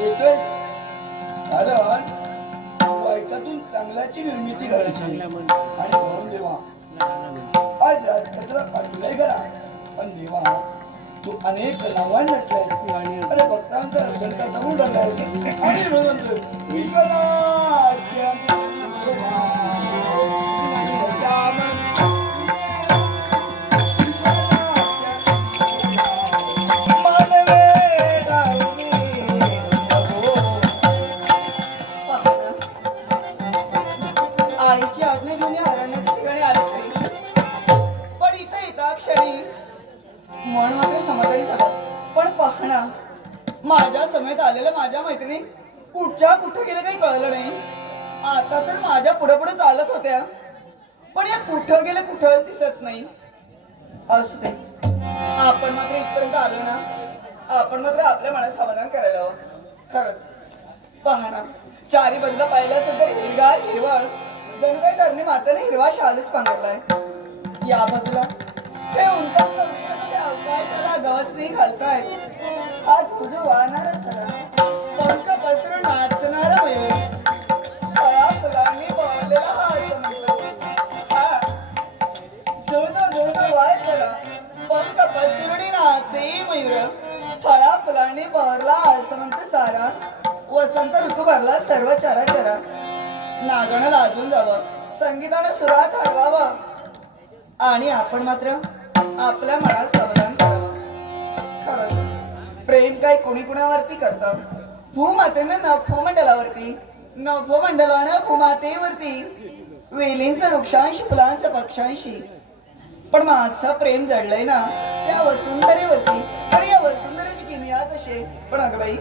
येतोयस कारण वाईटातून चांगल्याची निर्मिती करायची. आणि म्हणून देवा. आज राजकथेला पाठवलंय करा पण देवा तू अनेक नावांनी नटलाय अरे भक्तांचा करता म्हणून रडलाय आणि म्हणून पाहणा. माझ्या समेत आलेल्या माझ्या मैत्रिणी कुठच्या कुठे गेलं काही कळलं नाही. आता तर माझ्या पुढे पुढे चालत होत्या. पण या कुठं गेले कुठंच दिसत नाही. असू दे. आपण मात्र इथपर्यंत आलो ना. आपण मात्र आपल्या मनात समाधान करायला हवं. खरंच पाहणा. चारी बाजूला पाहिलं असेल तर हिरगार हिरवळ. जणू काही धरणी मातेने हिरवा शालच पांघरलाय. या बाजूला. हे उंच अवकाशाला गवसणी घालताय. आज हुजू वाहणारच चरा पंख पसरून नाचणारा मयूर फळा फुलांनी बहरलेला हा समुद्र. हा. वाय पंख पसरुडी नाचे मयूर. फळा फुलांनी बहरला आसमंत सारा. वसंत ऋतू भरला सर्व चराचरा. नागणं लाजून जावं. संगीतानं सुरात हरवावा. आणि आपण मात्र आपल्या मनात समाधान करावं. खरं प्रेम काय कोणी कुणावरती करत? भूमातेनं न भूमंडलावरती न भूमंडलानं भूमातेवरती वेलींचं वृक्षांशी फुलांचं पक्षांशी पण माझं प्रेम जडलंय ना त्या वसुंधरेवरती. तर या वसुंधरेची किमया तशी पण अगं बाई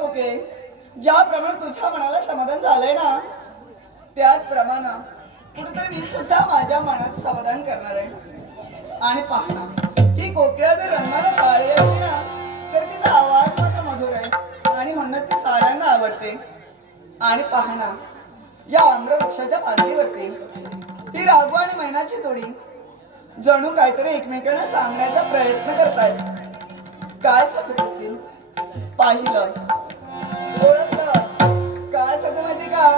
कोकिळे ज्याप्रमाणे तुझ्या मनाला समाधान झालंय ना त्याचप्रमाणे कुठेतरी मी सुद्धा माझ्या मनात समाधान करणार आहे. आणि पाहणार. कोकिळा जर रंगाला काळी असली ना तर तिचा आवाज मात्र मधुर आहे. आणि म्हणणं ती साऱ्यांना आवडते. आणि पाहणा या आम्रवृक्षाच्या फांदीवरती ती राघू आणि मैनाची जोडी जणू काहीतरी एकमेकांना सांगण्याचा प्रयत्न करतायत. काय सांगत असतील? पाहिलं. ओळखलं. काय सांगत माहिती का?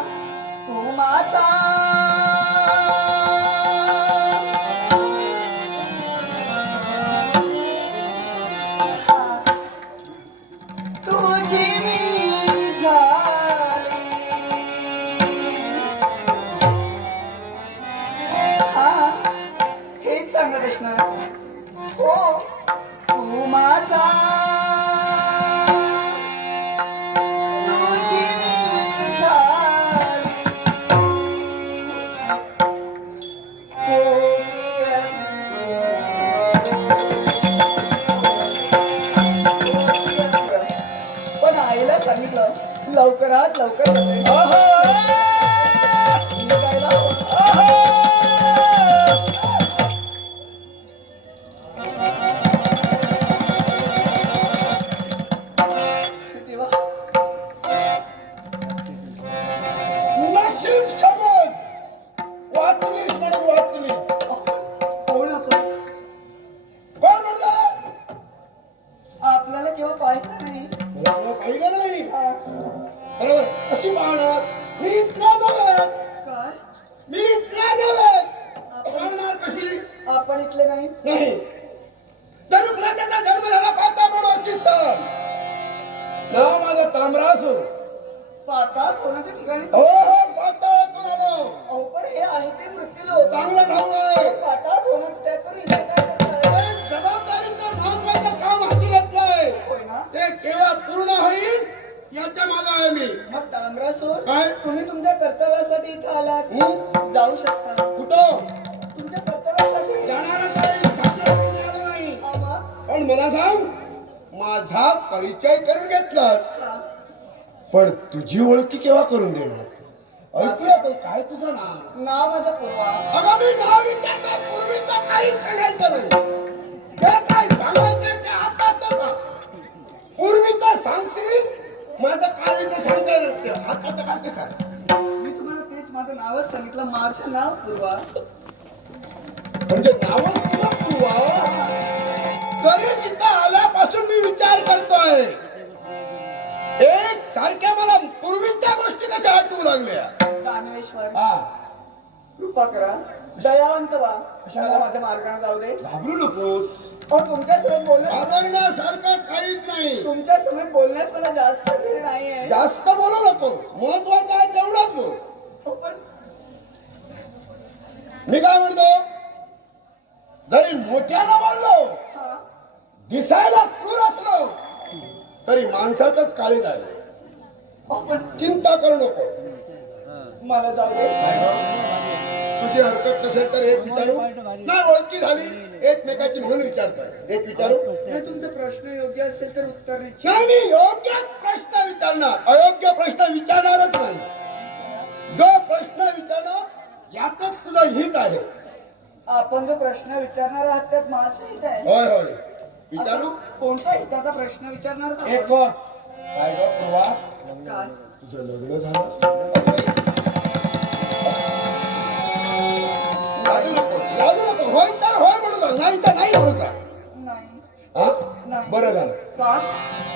तू माझा लवकरात लवकर आपण इथले नाही. नाही. धनुक्रांताचा जन्म झाला म्हणून नाव माझं कोणाच्या ठिकाणी? हो हो पाहता कोणाला? अहो पण हे आहे ते मृत्यू लोक. चांगलं नाव आहे. पाताळ होण्याचं त्या करून इथे काय करताय एक जबाबदारीचं महत्वाचं काम हाती घेतलंय. होय ना? ते केव्हा पूर्ण होईल याच्या मागे आहे मी. मग तांबरासूर काय? तुम्ही तुमच्या कर्तव्यासाठी इथं आलात. हं? जाऊ शकता. कुठं? पण मला सांग माझा परिचय करून घेतलास. हा. पण तुझी ओळखी केव्हा करून देणार? ऐकूया तर काय तुझं नाव? नाव माझं पूर्वा. अगं मी नाव विचारता पूर्वीचं काहीच सांगायचं नाही. जे काय सांगायचं ते आताच सांग. पूर्वीचं सांगशील माझं काय ते सांगता नसते आताचं काय ते सांग. मी तुम्हाला तेच माझं नावच सांगितलं माझं नाव पूर्वा. म्हणजे नावच तरी तिथं आल्यापासून मी विचार करतोय. एक सारख्या मला पूर्वीच्या गोष्टी कशा आठवू लागल्या? दानवेश्वर हा. कृपा करा. दयावंत व्हा. मला माझ्या मार्गाने जाऊ दे. घाबरू नकोस. अहो तुमच्यासमोर बोलण्यास घाबरण्यासारखं काहीच नाही. तुमच्यासमोर बोलण्यास मला जास्त वेळ नाहीये. जास्त बोलू नको महत्वाचं आहे तेवढंच बोल. पण मी काय म्हणतो? जरी मोठ्यानं बोललो हा दिसायला क्रूर असलो तरी माणसाचंच काळीज आहे अहो, पण चिंता करू नको. मला जाऊ दे. तुझी हरकत नसेल तर एक विचारू. नाही ओळखी झाली. एकमेकाची म्हणून विचारतोय. एक विचारू. नाही तुमचा प्रश्न योग्य असेल तर उत्तर नाही मी योग्यच प्रश्न विचारणार. अयोग्य प्रश्न विचारणारच नाही. जो प्रश्न विचारणार यातच तुझं हित आहे. आपण जो प्रश्न विचारणार आहात त्यात माझं हित आहे. होय होय. विचारू? असं कोणत्या हिताचा प्रश्न विचारणार का? एक वर. काय ग पूर्वा? काय? तुझं लग्न झालं? लाजू नको लाजू नको. होय तर होय म्हणू का? नाही तर नाही म्हणू का? नाही. हा? नाही. बरं झालं. का?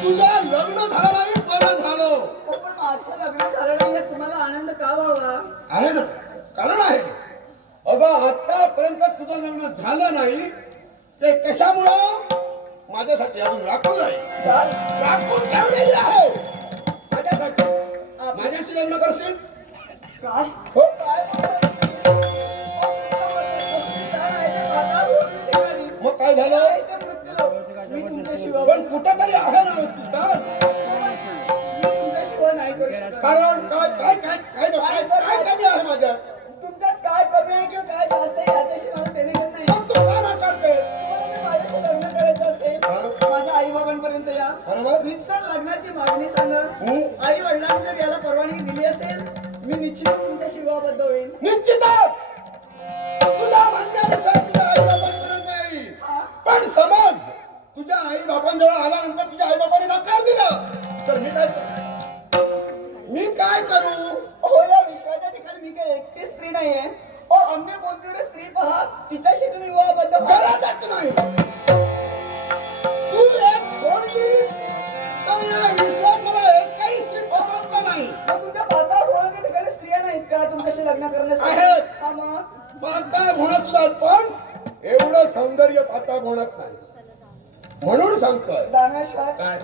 तुझं लग्न झालं नाही बरं झालं. अहो, पण माझं लग्न झालं नाही यात तुम्हाला आनंद का व्हावा? आहे ना. कारण आहे. अगं आतापर्यंत तुझं लग्न झालं नाही. ते कशामुळं? माझ्यासाठी अजून राखून काय राखून ठेवलेली आहे. माझ्यासाठी. माझ्याशी लग्न करशील? काय? हो. मग काय झालं? मी तुमच्याशिवाय पण कुठं तरी आहे ना तुझं मी तुमच्याशिवाय नाही करू शकत कारण काय काय काय काय काय काय कमी आहे माझ्यात? तुमच्यात काय कमी आहे किंवा काय जास्त आहे याच्याशी मला बाबांपर्यंत या. बरोबर. रितसर लग्नाची मागणी सांगा. हं? आई वडिलांनी जर याला परवानगी दिली असेल मी निश्चित तुमच्याशी विवाहबद्ध होईल निश्चितच. तुझ्या म्हणण्यानुसार तुझ्या आई पण समज तुझ्या आई बापांजवळ आल्यानंतर तुझ्या आई बाबांनी नकार दिला. तर मी काय करू? मी काय करू? हो या विश्वाच्या ठिकाणी मी काही एकटी स्त्री नाहीये. ओ अन्य कोणती तरी स्त्री पहा. तिच्याशी तुम्ही विवाहबद्ध व्हा. गरजच नाही. लग्न करण्यासाठी आहेत. मग पाहता म्हणत सुद्धा पण एवढं सौंदर्य पाहता म्हणत नाही. म्हणून सांगतोय. काय?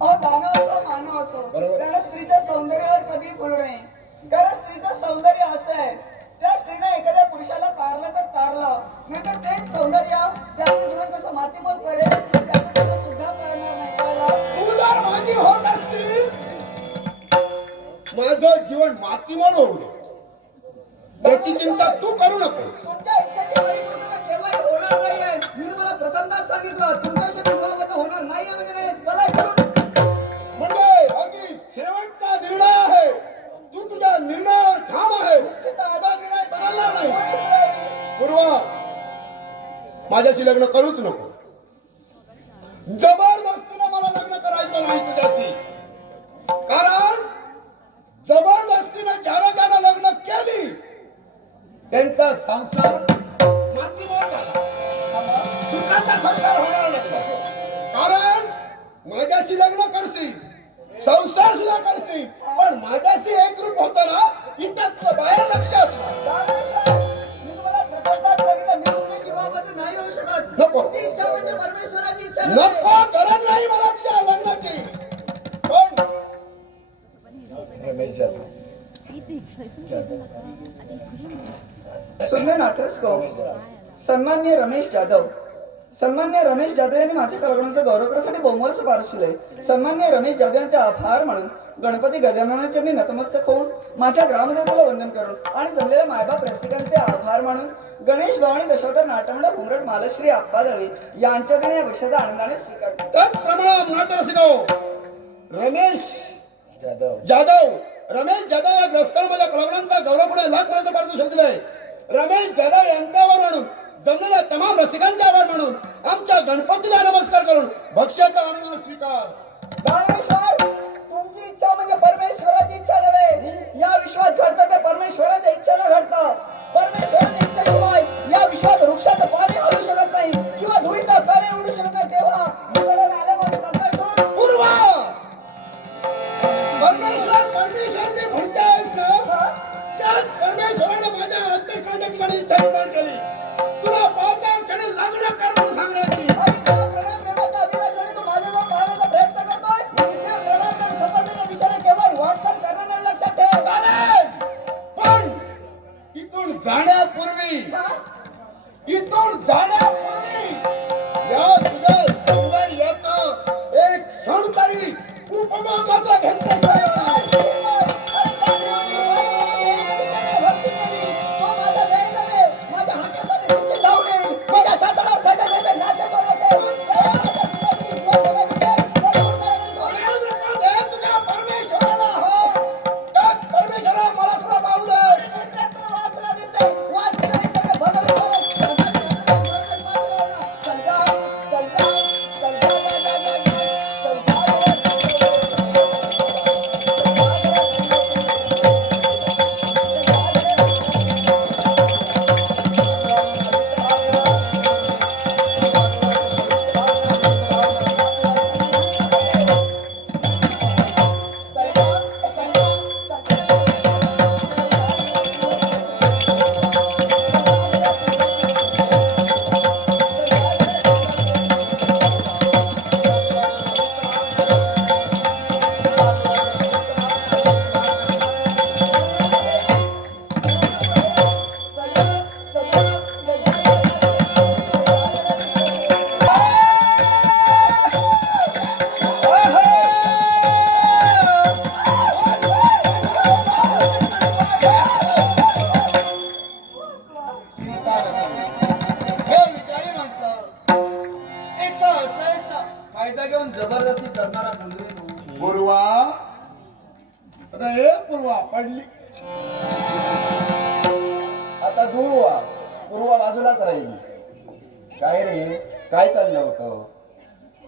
अहो असो मानव असो. बरोबर. त्याला स्त्रीच्या सौंदर्यावर कधी बोलू नये. कारण स्त्रीचं सौंदर्य असं आहे त्या स्त्रीने एखाद्या पुरुषाला तारलं तर तारलं. नाही तर तेच सौंदर्य त्याचं जीवन कसं मातीमोल करेल त्याचं त्याला सुद्धा कळणार नाही. कळलं? तू जर माझी होत माझं जीवन मातीमोल होऊ दे. लग्न करूच नको. जबरदस्तीनं मला लग्न करायचं नाही तुझ्याशी. कारण जबरदस्तीनं ज्याला ज्याला लग्न केली त्यांचा संसार संसार होणार कारण माझ्याशी लग्न करशील संसार सुद्धा करशील पण माझ्याशी एकरूप होताना इतर बाहेर लक्ष नको। नको गरज नाही मला तुझ्या लग्नाची. सुनना को सम्मान्य रमेश जाधव. सन्मान्य रमेश जाधव यांनी माझ्या कलागुणांचा गौरव करण्यासाठी बहुमोल शिफारस केले सन्मान्य रमेश जाधव यांचे आभार म्हणून गणपती गजाननाचे मी नतमस्तक होऊन माझ्या ग्रामदेवतेला वंदन करून आणि जमलेल्या मायबाप रसिकांचे आभार मानून गणेश भवानी दशावतार नाटमंडळ हुमरट मालश्री आप्पा दळवी यांच्याकडे या वृक्षाचा आनंदाने स्वीकार रमेश जाधव. जाधव रमेश जाधव या ग्रस्तांमध्ये कलावणांचा गौरव पुढे लाख मानचं पारितोषिक दिलंय. रमेश जाधव यांचा आभार मानून जमलेल्या तमाम रसिकांचे आभार मानून आमच्या गणपतीला नमस्कार करून भक्ष्याचा आनंद स्वीकार. तुमची इच्छा म्हणजे परमेश्वराची इच्छा नव्हे. या विश्वात घडतं ते परमेश्वराच्या इच्छेला घडतं. परमेश्वराच्या इच्छेशिवाय या विश्वात वृक्षाचं पाणी हलू शकत नाही किंवा धुळीचा तळे उडू शकत नाही. तेव्हा परमेश्वर परमेश्वर जे म्हणतायस ना? त्याच परमेश्वराने माझ्या अंतर्कणाच्या ठिकाणी इच्छा निर्माण केली. क्षणी लग्न कर